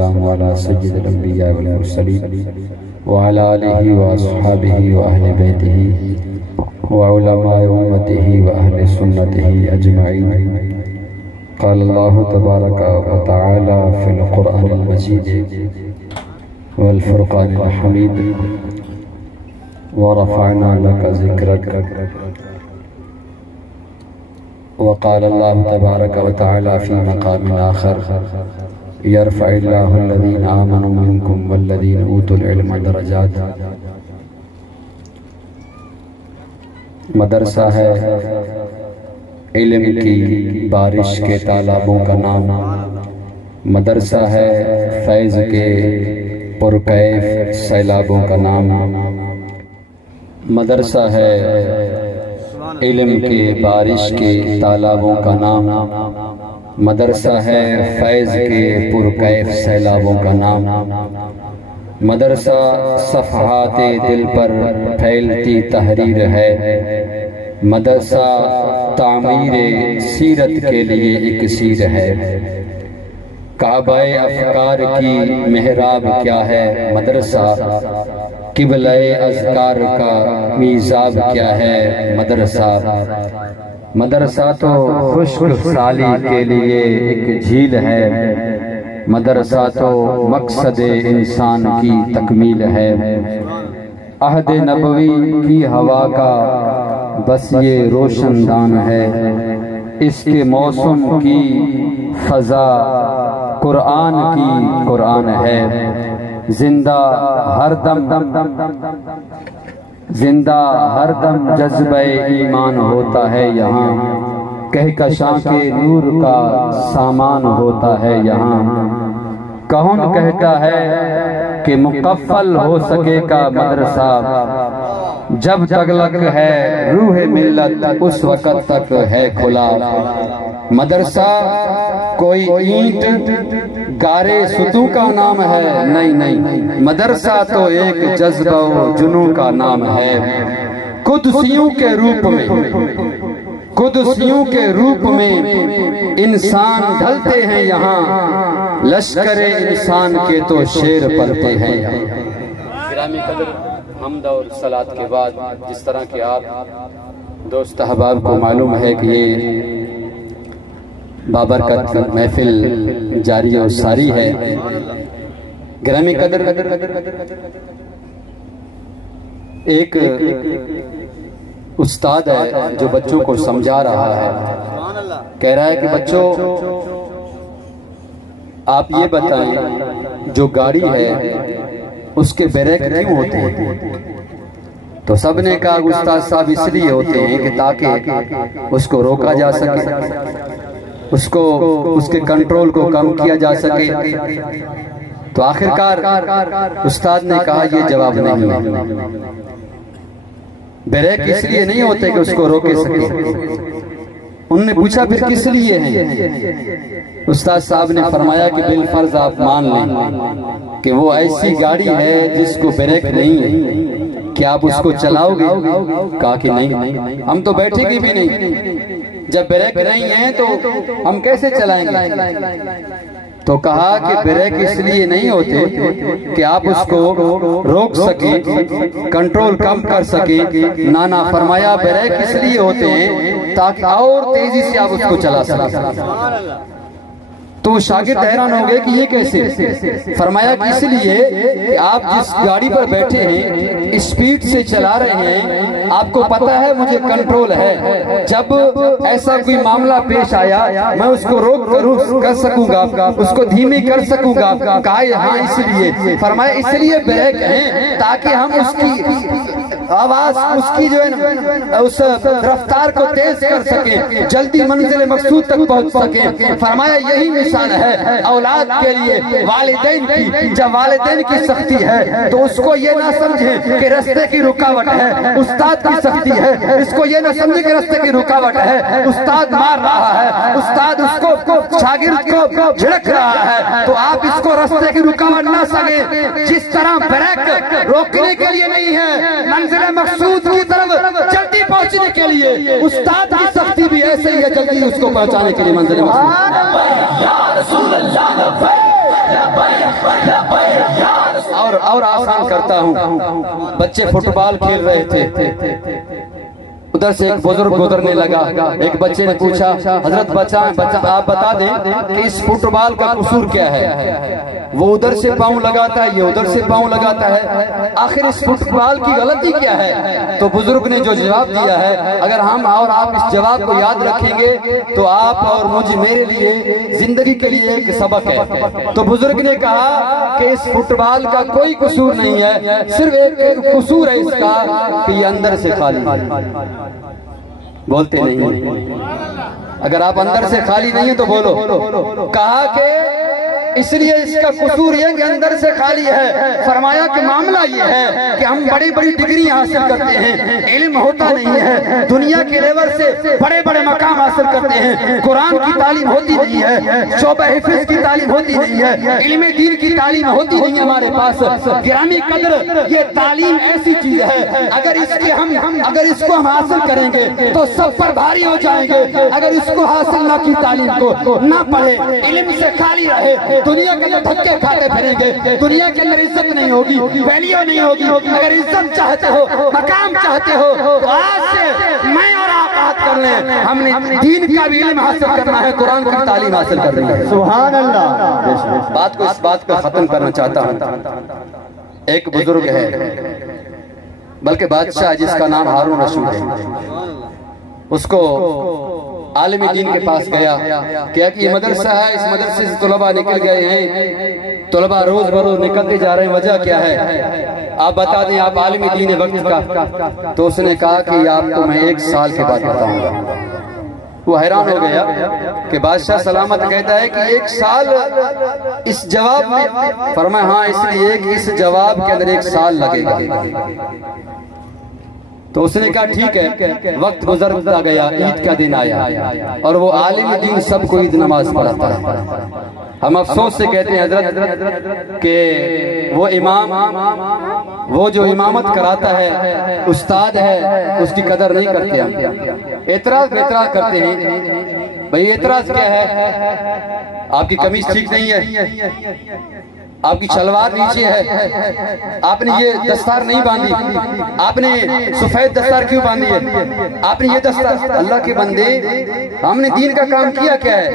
والسلام على سيد الأنبياء والمرسلين وعلى آله وأصحابه وأهل بيته وعلماء أمته وأهل سنته أجمعين. قال الله تبارك وتعالى في القرآن المجيد والفرقان الحميد ورفعنا لك ذكرك. وقال الله تبارك وتعالى في مقام آخر يرفع الله الذين آمنوا منكم والذين أوتوا العلم درجات. مدرسہ ہے علم کی بارش کے تالابوں کا نام، مدرسہ ہے فیض کے پرکیف سیلابوں کا نام، مدرسہ ہے علم کے بارش کے تالابوں کا نام، مدرسہ ہے فیض کے پرکیف سیلابوں کا نام، مدرسہ صفحات دل پر پھیلتی تحریر ہے، مدرسہ تعمیر سیرت کے لیے ایک سیر ہے، کعبہ افکار کی محراب کیا ہے، مدرسہ قبلہ اذکار کا میزاب کیا ہے، مدرسہ تو خشک سالی کے لیے ایک جھیل ہے، مدرسہ تو مقصد انسان کی تکمیل ہے، عہد نبوی کی ہوا کا بس یہ روشن دان ہے، اس کے موسم کی فضا قرآن کی قرآن ہے، زندہ ہر دم جذبہ ایمان ہوتا ہے یہاں، کہکشاں کے نور کا سامان ہوتا ہے یہاں، کون کہتا ہے کہ مقفل ہو سکے گا مدرسہ، جب تک ہے روح ملت اس وقت تک ہے کھلا، مدرسہ کوئی اینٹ گارے ستو کا نام ہے، نہیں، مدرسہ تو ایک جذبہ و جنوں کا نام ہے، قدسیوں کے روپ میں انسان ڈھلتے ہیں یہاں، لشکر انسان کے تو شیر پلتے ہیں یہاں۔ گرامی قدر، حمد اور صلاۃ کے بعد جس طرح کہ آپ دوست احباب کو معلوم ہے کہ یہ بابرکت محفل جاری اور ساری ہے، گرامی قدر ایک استاد ہے جو بچوں کو سمجھا رہا ہے، کہہ رہا ہے کہ بچوں آپ یہ بتائیں جو گاڑی ہے اس کے بریک کیوں ہوتے ہیں؟ تو سب نے کہا استاد صاحب اس لیے ہوتے ہیں کہ تاکہ اس کو روکا جا سکے، اس کے کنٹرول کو کم کیا جا سکے۔ تو آخرکار استاد نے کہا یہ جواب نہیں ہے، بریک اس لیے نہیں ہوتے کہ اس کو روکے سکے۔ انہوں نے پوچھا پھر کس لیے ہیں؟ استاد صاحب نے فرمایا کہ بالفرض آپ مان لیں کہ وہ ایسی گاڑی ہے جس کو بریک نہیں ہے، کیا آپ اس کو چلاؤ گے؟ کہا کہ نہیں، ہم تو بیٹھے گے بھی نہیں، جب بریک نہیں ہے تو ہم کیسے چلائیں گے؟ تو کہا کہ بریک اس لیے نہیں ہوتے کہ آپ اس کو روک سکیں، کنٹرول کم کر سکیں، نانا فرمایا بریک اس لیے ہوتے ہیں تاکہ اور تیزی سے آپ اس کو چلا سکیں۔ تو شاگرد حیران ہو گئے کہ یہ کیسے؟ فرمایا کہ اس لیے کہ آپ جس گاڑی پر بیٹھے ہیں اسپیڈ سے چلا رہے ہیں، آپ کو پتا ہے مجھے کنٹرول ہے، جب ایسا کوئی معاملہ پیش آیا میں اس کو روک کر سکوں گا، اس کو دھیمی کر سکوں گا۔ کہا ہاں اس لیے، فرمایا اس لیے بریک ہیں تاکہ ہم اس کی آواز، اس کی جو ہے نا اس رفتار کو تیز کر سکیں، جلدی منزل مقصود تک پہنچ سکیں۔ فرمایا یہی مثال ہے اولاد کے لیے والدین کی، جب والدین کی سختی ہے تو اس کو یہ نہ سمجھیں کہ رستے کی رکاوٹ ہے، استاد کی سختی ہے اس کو یہ نہ سمجھیں کہ رستے کی رکاوٹ ہے، استاد مار رہا ہے، استاد اس کو شاگرد کو جھڑک رہا ہے، تو آپ اس کو رستے کی رکاوٹ نہ سمجھیں۔ جس طرح بریک روکنے کے لیے نہیں ہے، منزل مقصود کی طرف جلدی پہنچنے کے لیے، استاد کی سختی بھی ایسے ہی ہے، جلدی اس کو پہنچانے کے لیے منزل مقصود۔ اور آسان کرتا ہوں۔ بچے فٹ بال کھیل رہے تھے، ادھر سے ایک بزرگ گزرنے لگا۔ ایک بچے نے پوچھا حضرت آپ بتا دیں کہ اس فٹ بال کا قصور کیا ہے؟ وہ ادھر سے پاؤں لگاتا ہے، یہ ادھر سے پاؤں لگاتا ہے، آخر اس فٹ بال کی غلطی کیا ہے؟ تو بزرگ نے جو جواب دیا ہے، اگر ہم اور آپ اس جواب کو یاد رکھیں گے تو آپ اور مجھے میرے لیے زندگی کے لیے ایک سبق ہے۔ تو بزرگ نے کہا کہ اس فٹ بال کا کوئی قصور نہیں ہے، صرف ایک قصور ہے اس کا کہ یہ اندر سے خالی ہے۔ بولتے نہیں، اگر آپ اندر سے خالی نہیں ہیں تو بولو۔ کہا کہ اس لیے اس کا قصور یہ کہ اندر سے خالی ہے۔ فرمایا کہ معاملہ یہ ہے کہ ہم بڑی بڑی ڈگری حاصل کرتے ہیں، علم ہوتا نہیں ہے، دنیا کے لیول سے بڑے بڑے مقام حاصل کرتے ہیں، قرآن کی تعلیم ہوتی نہیں ہے، شعبہ حفظ کی تعلیم ہوتی نہیں ہے، علم دین کی تعلیم ہوتی نہیں ہے ہمارے پاس۔ گرامی قدر یہ تعلیم ایسی چیز ہے، اگر اس کو ہم حاصل کریں گے تو سب پر بھاری ہو جائیں گے۔ اگر اس کو حاصل نہ کی تعلیم کو نہ پڑھے، علم سے خالی رہے، دنیا کے اندر دھکے کھاتے پھریں گے، دنیا کے اندر عزت نہیں ہوگی، ویلیو نہیں ہوگی۔ اگر عزت چاہتے ہو، مقام چاہتے ہو تو آج سے میں اور آپ بات کر لیں، ہم نے دین کا بھی علم حاصل کرنا ہے، قرآن کی تعلیم حاصل کرنی ہے۔ سبحان اللہ۔ اس بات کو ختم کرنا چاہتا ہوں۔ ایک بزرگ ہے، بلکہ بادشاہ جس کا نام ہارون رشید ہے، اس کو عالم دین کے پاس گیا، کیا کہ یہ مدرسہ ہے، اس مدرسے سے طلباء نکل گئے ہیں، طلباء روز بروز نکلتے جا رہے ہیں، وجہ کیا ہے؟ آپ بتا دیں، آپ عالم دین وقت کا۔ تو اس نے کہا کہ آپ کو میں 1 سال کے بعد بتاؤں گا۔ وہ حیران ہو گیا کہ بادشاہ سلامت کہتا ہے کہ 1 سال اس جواب میں؟ فرمایا ہاں، اس لیے کہ اس جواب کے اندر 1 سال لگے گا۔ تو اس نے کہا ٹھیک ہے۔ وقت گزرتا گیا، عید کا دن آیا اور وہ عالم دین سب کو عید نماز پڑھاتا ہے۔ ہم افسوس سے کہتے ہیں حضرت کہ وہ امام، وہ جو امامت کراتا ہے، استاد ہے، اس کی قدر نہیں کرتے ہم۔ اعتراض کرتے ہیں، بھئی اعتراض کیا ہے؟ آپ کی قمیض ٹھیک نہیں ہے، آپ کی شلوار نیچے ہے، آپ نے یہ دستار نہیں باندھی، آپ نے سفید دستار کیوں باندھی ہے، آپ نے یہ دستار؟ اللہ کے بندے، ہم نے دین کا کام کیا کیا ہے؟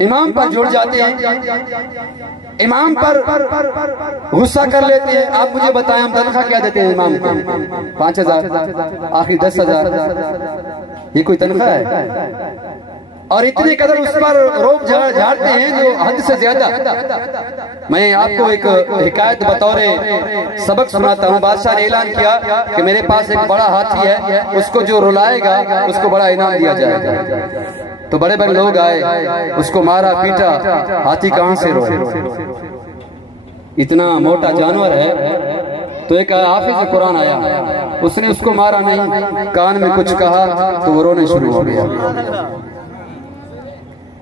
امام پر جڑ جاتے ہیں، امام پر غصہ کر لیتے ہیں۔ آپ مجھے بتائیں ہم تنخواہ کیا دیتے ہیں امام کو؟ 5000، آخری 10,000، یہ کوئی تنخواہ ہے؟ اور اتنے قدر اس پر روب جھاڑتے ہیں جو حد سے زیادہ۔ میں آپ کو ایک حکایت بطور سبق سناتا ہوں۔ بادشاہ نے اعلان کیا کہ میرے پاس ایک بڑا ہاتھی ہے، اس کو جو رلائے گا اس کو بڑا انعام دیا جائے گا۔ تو بڑے بڑے لوگ آئے، اس کو مارا پیٹا، ہاتھی کہاں سے روئے؟ اتنا موٹا جانور ہے۔ تو ایک حافظ قرآن آیا، اس نے اس کو مارا نہیں، کان میں کچھ کہا تو وہ رونے شروع ہو گیا،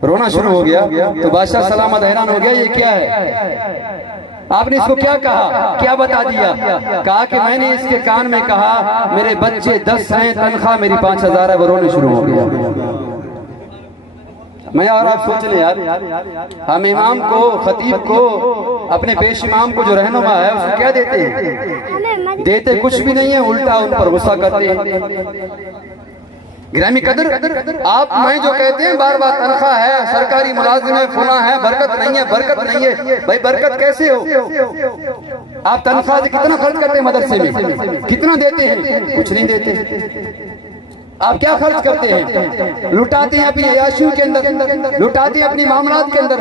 رونا شروع ہو گیا۔ تو بادشاہ سلامت حیران ہو گیا، یہ کیا ہے؟ آپ نے اس کو کیا کہا، کیا بتا دیا؟ کہا کہ میں نے اس کے کان میں کہا میرے بچے 10 ہیں، تنخواہ میری 5000 ہے۔ وہ رونے شروع ہو گیا۔ میں اور آپ سوچ لیں یار، ہم امام کو، خطیب کو، اپنے پیش امام کو جو رہنما ہے اس کو کیا دیتے ہیں؟ دیتے کچھ بھی نہیں ہے، الٹا ان پر غصہ کرتے ہیں۔ گرامی قدر، آپ میں جو کہتے ہیں بار بار تنخواہ ہے، سرکاری ملازم ہے، فلاں ہے، برکت نہیں ہے، برکت نہیں ہے، بھائی برکت کیسے ہو؟ آپ تنخواہ کتنا خرچ کرتے ہیں مدرسے میں؟ کتنا دیتے ہیں؟ کچھ نہیں دیتے۔ آپ کیا خرچ کرتے ہیں؟ لٹاتے ہیں اپنی عیاشیوں کے اندر، لٹاتے ہیں اپنی معاملات کے اندر۔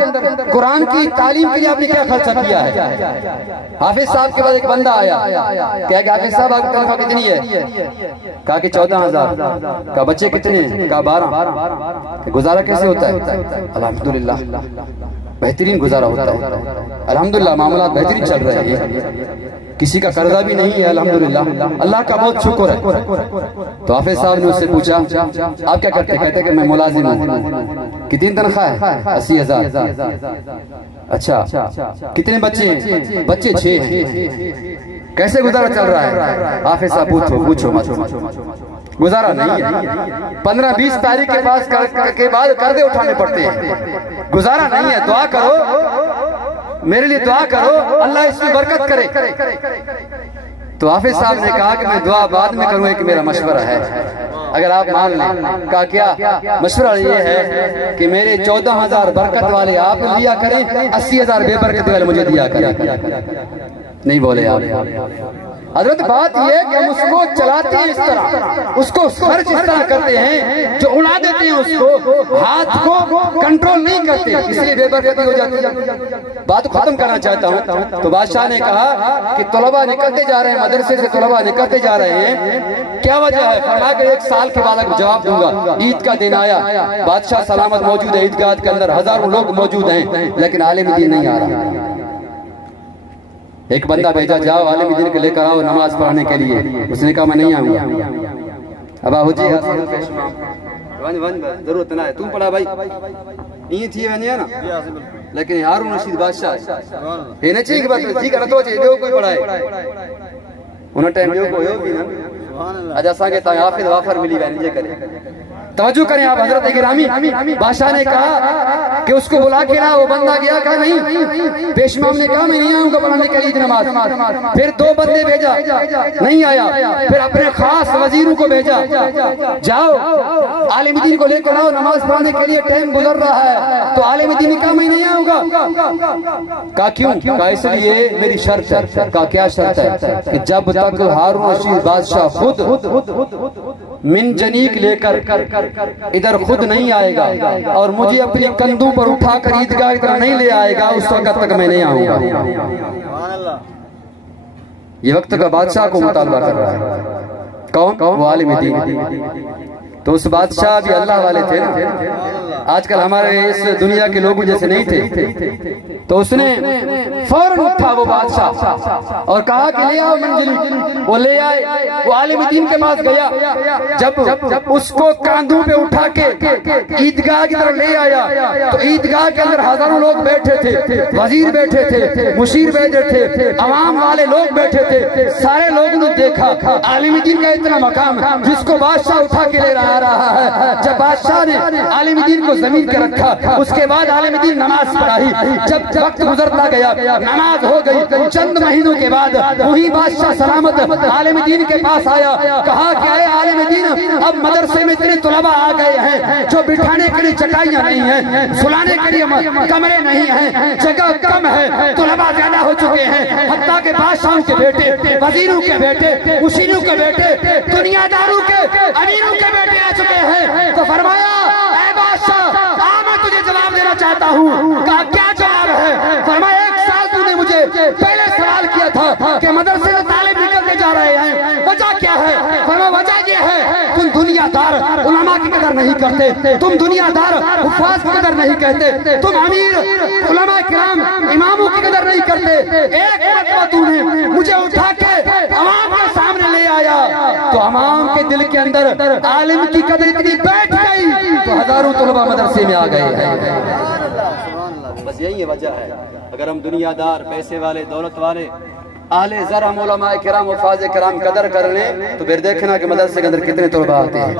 قرآن کی تعلیم کے لیے آپ نے کیا خرچہ کیا ہے؟ حافظ صاحب کے بعد ایک بندہ آیا، کہا کہ حافظ صاحب آپ کی تنخواہ کتنی ہے؟ کہا کہ 14,000۔ کہا بچے کتنے ہیں؟ کہا 12۔ گزارا کیسے ہوتا ہے؟ الحمدللہ بہترین گزارا ہوتا ہے، الحمدللہ معاملات بہترین چل رہے ہیں، کسی کا قرضہ بھی نہیں ہے، الحمدللہ اللہ کا بہت شکر ہے۔ تو حافظ صاحب نے اس سے پوچھا آپ کیا کرتے؟ کہتے کہ میں ملازم ہوں۔ کتنی تنخواہ ہے؟ 80,000۔ اچھا کتنے بچے ہیں؟ بچے 6 ہیں۔ کیسے گزارا چل رہا ہے؟ حافظ صاحب پوچھو مت، گزارا نہیں ہے۔ 15-20 تاریخ کے بعد قرضے اٹھانے پڑتے ہیں، گزارا نہیں ہے۔ دعا کرو میرے لیے دعا کرو، اللہ اس میں برکت کرے۔ تو حافظ صاحب نے کہا کہ میں دعا بعد میں کروں، ایک میرا مشورہ ہے، اگر آپ مان لیں۔ کہا کیا مشورہ؟ یہ ہے کہ میرے 14,000 برکت والے آپ لیا کریں، 80,000 بے برکت والے مجھے دیا کریں۔ نہیں بولے آپ حضرت، بات یہ ہے کہ ہم اس کو چلاتے ہیں اس طرح، اس کو خرچ اس طرح کرتے ہیں جو اڑا دیتے ہیں، اس کو ہاتھ کو کنٹرول نہیں کرتے، اس لیے بے برکتی ہو جاتی ہے۔ بات ختم کرنا چاہتا ہوں۔ تو بادشاہ نے کہا کہ طلبہ نکلتے جا رہے ہیں، مدرسے سے طلبہ نکلتے جا رہے ہیں، کیا وجہ ہے؟ فرمایا کہ 1 سال کے بعد جواب دوں گا۔ عید کا دن آیا، بادشاہ سلامت موجود ہے عیدگاہ کے اندر، ہزاروں لوگ موجود ہیں، لیکن عالم دین نہیں آ رہا۔ ایک بندہ بھیجا، جاؤ عالم دین کو لے کر آؤ نماز پڑھنے کے لیے۔ اس نے کہا میں نہیں آؤں گا۔ اب آہو جی ضرورت نہ ہے، تم پڑھا بھائی، یہ تھی ہے نا، لیکن ہارون رشید بادشاہ یہ نہیں چاہیے کہ بات ٹھیک ہے تو چاہیے کوئی پڑھائے انہوں ٹائم دیو کوئی ہو بھی نا اجا سانگے تا حافظ وافر ملی وین یہ کرے۔ توجہ کریں آپ حضرت گرامی، بادشاہ نے کہا کہ اس کو بلا کے لا، وہ بندہ گیا، کہا نہیں۔ پیش امام نے کہا میں نہیں آؤں گا پڑھانے کے لیے نماز۔ پھر 2 بندے بھیجا، نہیں آیا۔ پھر اپنے خاص وزیروں کو بھیجا، جاؤ عالم دین کو لے کر آؤ نماز پڑھانے کے لیے، ٹائم گزر رہا ہے۔ تو عالم دین نے کہا میں نہیں آؤں گا۔ کہا کیوں؟ کہا اس لیے میری شرط ہے۔ کہا کیا شرط ہے؟ کہ جب تک ہارون رشید بادشاہ خود من جنیق لے کر ادھر خود نہیں آئے گا اور مجھے اپنی کندھوں پر اٹھا کر عیدگاہ ادھر نہیں لے آئے گا، اس وقت تک میں نہیں آؤں گا۔ یہ وقت کا بادشاہ کو مطالبہ کر رہا ہے۔ کون؟ وہ عالم دین۔ تو اس بادشاہ بھی اللہ والے تھے نا، آج کل ہمارے اس دنیا کے لوگوں جیسے نہیں تھے۔ تو اس نے فوراً اٹھا وہ بادشاہ اور کہا کہ لے آؤ منجلی۔ وہ لے آئے، وہ عالم دین کے پاس گیا، جب اس کو کاندھوں پہ اٹھا کے عیدگاہ کی طرف لے آیا تو عیدگاہ کے اندر ہزاروں لوگ بیٹھے تھے، وزیر بیٹھے تھے، مشیر بیٹھے تھے، عوام والے لوگ بیٹھے تھے۔ سارے لوگوں نے دیکھا عالم دین کا اتنا مقام جس کو بادشاہ اٹھا کے لے رہا ہے۔ جب بادشاہ نے عالم دین کو زمین پہ رکھا، اس کے بعد عالم دین نماز پڑھائی۔ جب وقت گزرتا گیا، نماز ہو گئی، چند مہینوں کے بعد وہی بادشاہ سلامت عالم دین کے پاس آیا، کہا کہ اے عالم دین، اب مدرسے میں اتنے طلبہ آ گئے ہیں جو بٹھانے کے لیے چٹائیاں نہیں ہیں، سلانے کے لیے کمرے نہیں ہیں، جگہ کم ہے، طلبہ زیادہ ہو چکے ہیں، حتیٰ کہ بادشاہوں کے بیٹے، وزیروں کے بیٹے، مشیروں کے بیٹے، دنیا داروں کے، امیروں کے بیٹے آ چکے ہیں۔ تو فرمایا اے بادشاہ میں تجھے جواب دینا چاہتا ہوں۔ کہا کیا جواب ہے؟ فرمایا 1 سال تو نے مجھے پہلے سوال کیا تھا کہ مدرسے سے طالب نکلتے جا رہے ہیں، وجہ کیا ہے؟ فرمایا وجہ یہ ہے تم دنیا دار علماء کی قدر نہیں کرتے، تم دنیا دار حفاظ کی قدر نہیں کہتے، تم امیر علماء کرام اماموں کی قدر نہیں کرتے۔ ایک مرتبہ تو نے مجھے اٹھا کے عوام کے سامنے لے آیا تو عوام کے دل کے اندر عالم کی قدر اتنی بیٹھ گئی تو ہزاروں طلبہ مدرسے میں آ گئے ہیں۔ بس یہی وجہ ہے، اگر ہم دنیا دار، پیسے والے، دولت والے، اہل ذرم علماء کرام، حفاظ کرام قدر کر لیں تو پھر دیکھنا کہ مدرسے کے اندر کتنے طلبہ آتے ہیں۔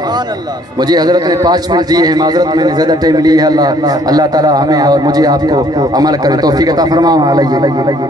مجھے حضرت نے 5 منٹ دیے ہیں، معذرت میں نے زیادہ ٹائم لی ہے۔ اللہ تعالی ہمیں اور مجھے آپ کو عمل کرے توفیق عطا فرمائے۔